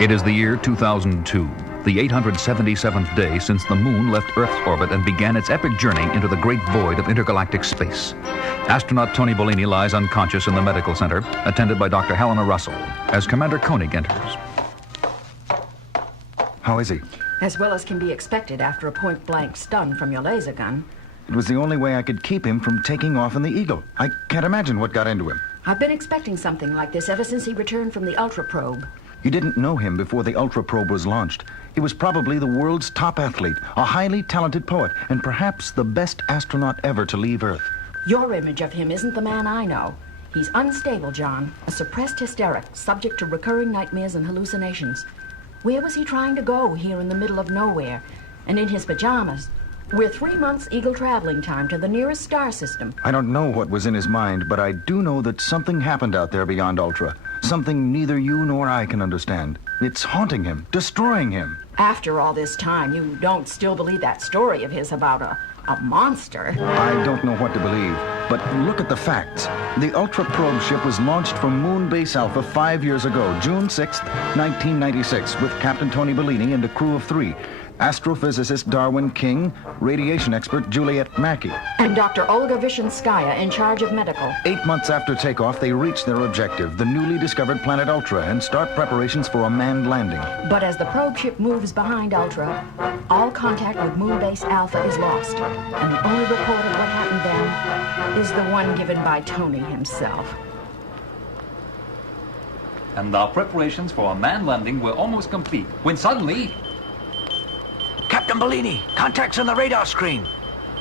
It is the year 2002, the 877th day since the moon left Earth's orbit and began its epic journey into the great void of intergalactic space. Astronaut Tony Bellini lies unconscious in the medical center, attended by Dr. Helena Russell, as Commander Koenig enters. How is he? As well as can be expected after a point-blank stun from your laser gun. It was the only way I could keep him from taking off in the Eagle. I can't imagine what got into him. I've been expecting something like this ever since he returned from the Ultra Probe. You didn't know him before the Ultra Probe was launched. He was probably the world's top athlete, a highly talented poet, and perhaps the best astronaut ever to leave Earth. Your image of him isn't the man I know. He's unstable, John. A suppressed hysteric, subject to recurring nightmares and hallucinations. Where was he trying to go here in the middle of nowhere? And in his pajamas? We're 3 months Eagle traveling time to the nearest star system. I don't know what was in his mind, but I do know that something happened out there beyond Ultra. Something neither you nor I can understand. It's haunting him, destroying him. After all this time, you don't still believe that story of his about a monster? I don't know what to believe, but look at the facts. The Ultra Probe ship was launched from Moon Base Alpha 5 years ago, June 6th, 1996, with Captain Tony Bellini and a crew of 3. Astrophysicist Darwin King, radiation expert Juliet Mackey. And Dr. Olga Vishenskaya in charge of medical. 8 months after takeoff, they reach their objective, the newly discovered planet Ultra, and start preparations for a manned landing. But as the probe ship moves behind Ultra, all contact with Moonbase Alpha is lost. And the only report of what happened then is the one given by Tony himself. And our preparations for a manned landing were almost complete, when suddenly... Captain Bellini, contacts on the radar screen.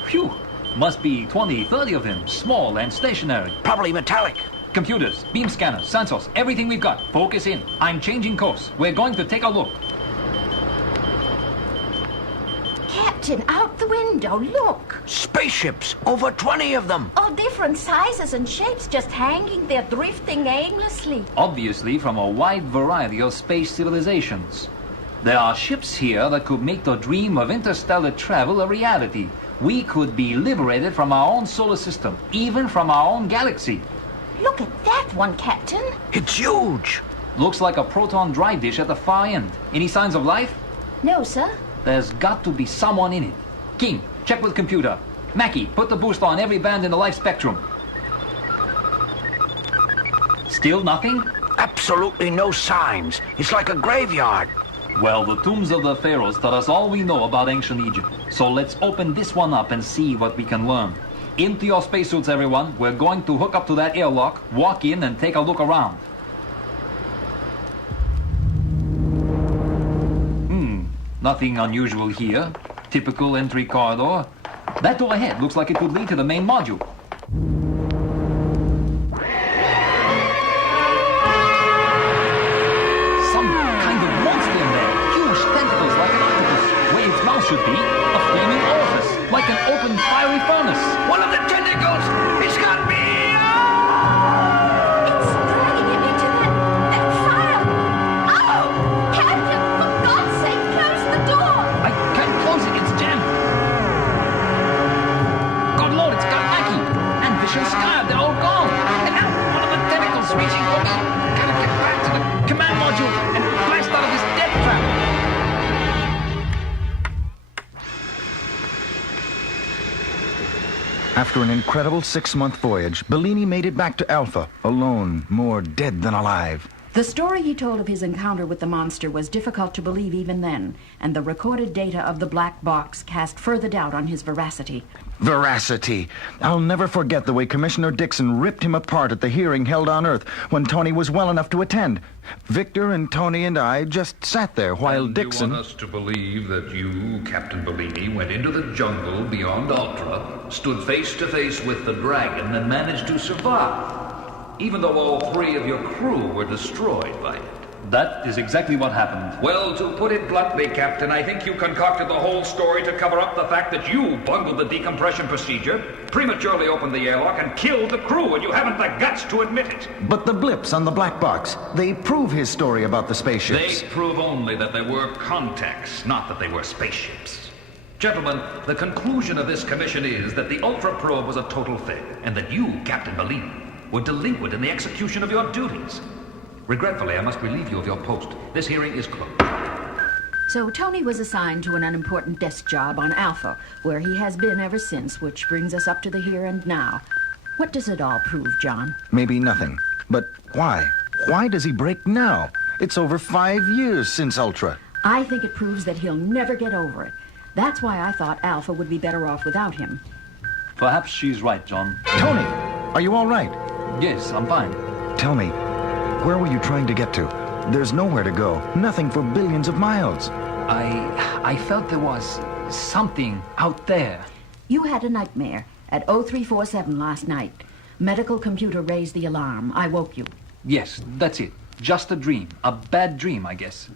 Phew! Must be 20, 30 of them, small and stationary. Probably metallic. Computers, beam scanners, sensors, everything we've got. Focus in. I'm changing course. We're going to take a look. Captain, out the window, look. Spaceships, over 20 of them. All different sizes and shapes, just hanging there, drifting aimlessly. Obviously from a wide variety of space civilizations. There are ships here that could make the dream of interstellar travel a reality. We could be liberated from our own solar system, even from our own galaxy. Look at that one, Captain. It's huge. Looks like a proton dry dish at the far end. Any signs of life? No, sir. There's got to be someone in it. King, check with computer. Mackey, put the booster on every band in the life spectrum. Still nothing? Absolutely no signs. It's like a graveyard. Well, the tombs of the pharaohs tell us all we know about ancient Egypt. So let's open this one up and see what we can learn. Into your spacesuits, everyone. We're going to hook up to that airlock, walk in, and take a look around. Nothing unusual here. Typical entry corridor. That door ahead looks like it could lead to the main module. Should be a flaming orifice, like an open fiery furnace. One of the tentacles! It's got me! It's dragging him into that fire. Oh! Captain, for God's sake, close the door! I can't close it, it's jammed. Good Lord, it's got Mackey and Vishenskaya, they're all gone. And now one of the tentacles reaching for me. Gotta get back to the command module and blast out of this death trap. After an incredible 6-month voyage, Bellini made it back to Alpha, alone, more dead than alive. The story he told of his encounter with the monster was difficult to believe even then, and the recorded data of the black box cast further doubt on his veracity. Veracity. I'll never forget the way Commissioner Dixon ripped him apart at the hearing held on Earth when Tony was well enough to attend. Victor and Tony and I just sat there while And Dixon... you want us to believe that you, Captain Bellini, went into the jungle beyond Ultra, stood face to face with the dragon, and managed to survive, even though all 3 of your crew were destroyed by it. That is exactly what happened. Well, to put it bluntly, Captain, I think you concocted the whole story to cover up the fact that you bungled the decompression procedure, prematurely opened the airlock, and killed the crew, and you haven't the guts to admit it. But the blips on the black box, they prove his story about the spaceships. They prove only that there were contacts, not that they were spaceships. Gentlemen, the conclusion of this commission is that the Ultra Probe was a total failure, and that you, Captain Bellini, were delinquent in the execution of your duties. Regretfully, I must relieve you of your post. This hearing is closed. So Tony was assigned to an unimportant desk job on Alpha, where he has been ever since, which brings us up to the here and now. What does it all prove, John? Maybe nothing. But why? Why does he break now? It's over 5 years since Ultra. I think it proves that he'll never get over it. That's why I thought Alpha would be better off without him. Perhaps she's right, John. Tony, are you all right? Yes, I'm fine. Tell me, where were you trying to get to? There's nowhere to go. Nothing for billions of miles. I felt there was something out there. You had a nightmare at 0347 last night. Medical computer raised the alarm. I woke you. Yes, that's it. Just a dream. A bad dream, I guess.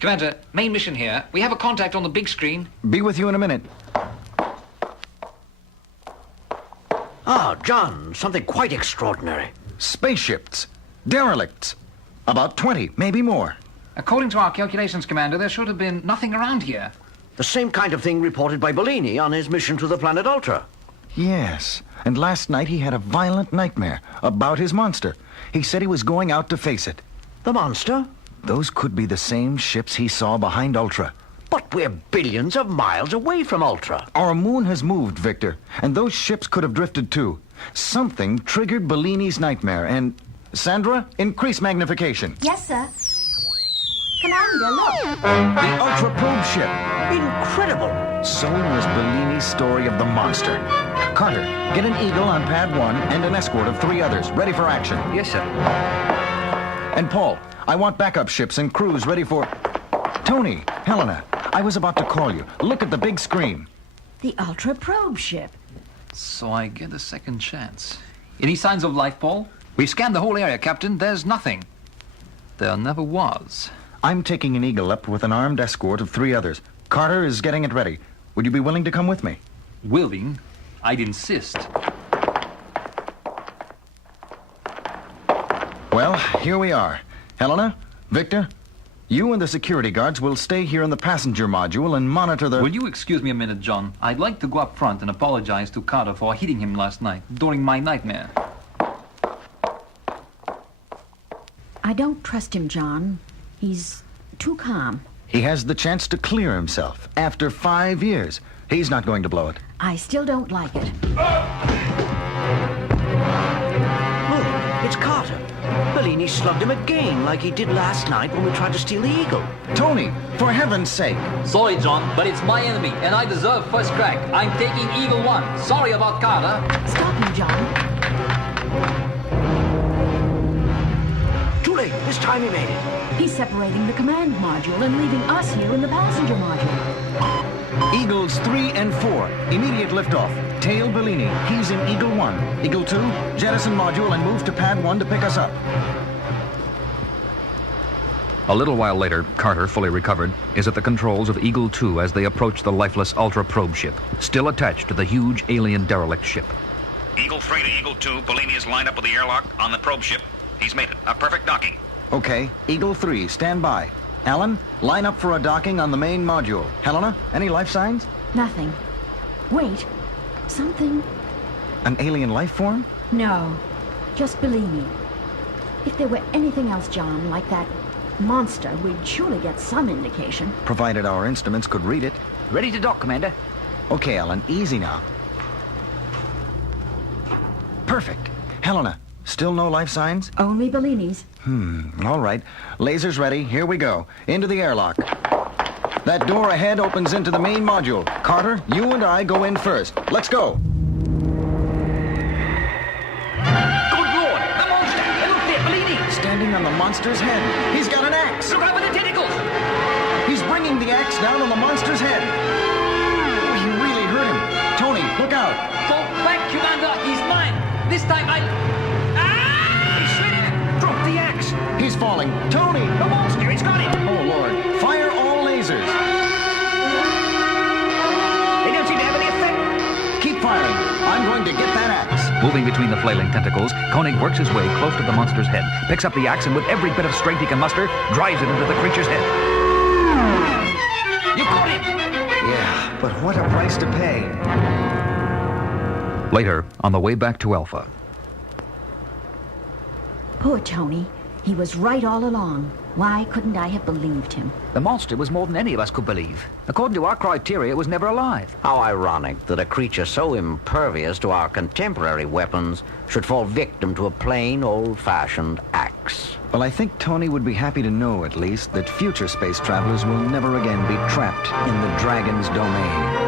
Commander, main mission here. We have a contact on the big screen. Be with you in a minute. Ah, John, something quite extraordinary. Spaceships. Derelicts. About 20, maybe more. According to our calculations, Commander, there should have been nothing around here. The same kind of thing reported by Bellini on his mission to the planet Ultra. Yes, and last night he had a violent nightmare about his monster. He said he was going out to face it. The monster? Those could be the same ships he saw behind Ultra. But we're billions of miles away from Ultra. Our moon has moved, Victor, and those ships could have drifted too. Something triggered Bellini's nightmare, and... Sandra, increase magnification. Yes, sir. Commander, look. The Ultra probe ship. Incredible! So was Bellini's story of the monster. Carter, get an Eagle on pad 1 and an escort of 3 others, ready for action. Yes, sir. And Paul, I want backup ships and crews ready for... Tony, Helena, I was about to call you. Look at the big screen. The Ultra probe ship. So I get a second chance. Any signs of life, Paul? We've scanned the whole area, Captain. There's nothing. There never was. I'm taking an Eagle up with an armed escort of 3 others. Carter is getting it ready. Would you be willing to come with me? Willing? I'd insist. Well, here we are. Helena, Victor, you and the security guards will stay here in the passenger module and monitor the... Will you excuse me a minute, John? I'd like to go up front and apologize to Carter for hitting him last night during my nightmare. I don't trust him, John. He's too calm. He has the chance to clear himself after 5 years. He's not going to blow it. I still don't like it. Look, it's Carter. Bellini slugged him again like he did last night when we tried to steal the Eagle. Tony, for heaven's sake. Sorry, John, but it's my enemy, and I deserve first crack. I'm taking Eagle 1. Sorry about Carter. Stop him, John. Too late. This time he made it. He's separating the command module and leaving us here in the passenger module. Eagles 3 and 4, immediate liftoff. Tail Bellini, he's in Eagle 1. Eagle 2, jettison module and move to pad 1 to pick us up. A little while later, Carter, fully recovered, is at the controls of Eagle 2 as they approach the lifeless Ultra probe ship, still attached to the huge alien derelict ship. Eagle 3 to Eagle 2, Bellini is lined up with the airlock on the probe ship. He's made it. A perfect docking. Okay, Eagle 3, stand by. Alan, line up for a docking on the main module. Helena, any life signs? Nothing. Wait. Something? An alien life form? No. Just Bellini. If there were anything else, John, like that monster, we'd surely get some indication. Provided our instruments could read it. Ready to dock, Commander. Okay, Alan, easy now. Perfect. Helena, still no life signs? Only Bellini's. All right. Lasers ready. Here we go. Into the airlock. That door ahead opens into the main module. Carter, you and I go in first. Let's go. Good Lord! The monster! Look there, Bellini! Standing on the monster's head. He's got an axe. Look out for the tentacles! He's bringing the axe down on the monster's head. You really hurt him. Tony, look out. Fall back, Commander. He's mine. This time I... Drop the axe. He's falling. Tony! The monster! It's got him! Oh, Lord. Fire all lasers. They don't seem to have any effect. Keep firing. I'm going to get that axe. Moving between the flailing tentacles, Koenig works his way close to the monster's head, picks up the axe, and with every bit of strength he can muster, drives it into the creature's head. You caught him! Yeah, but what a price to pay. Later, on the way back to Alpha. Poor Tony. He was right all along. Why couldn't I have believed him? The monster was more than any of us could believe. According to our criteria, it was never alive. How ironic that a creature so impervious to our contemporary weapons should fall victim to a plain, old-fashioned axe. Well, I think Tony would be happy to know, at least, that future space travelers will never again be trapped in the Dragon's domain.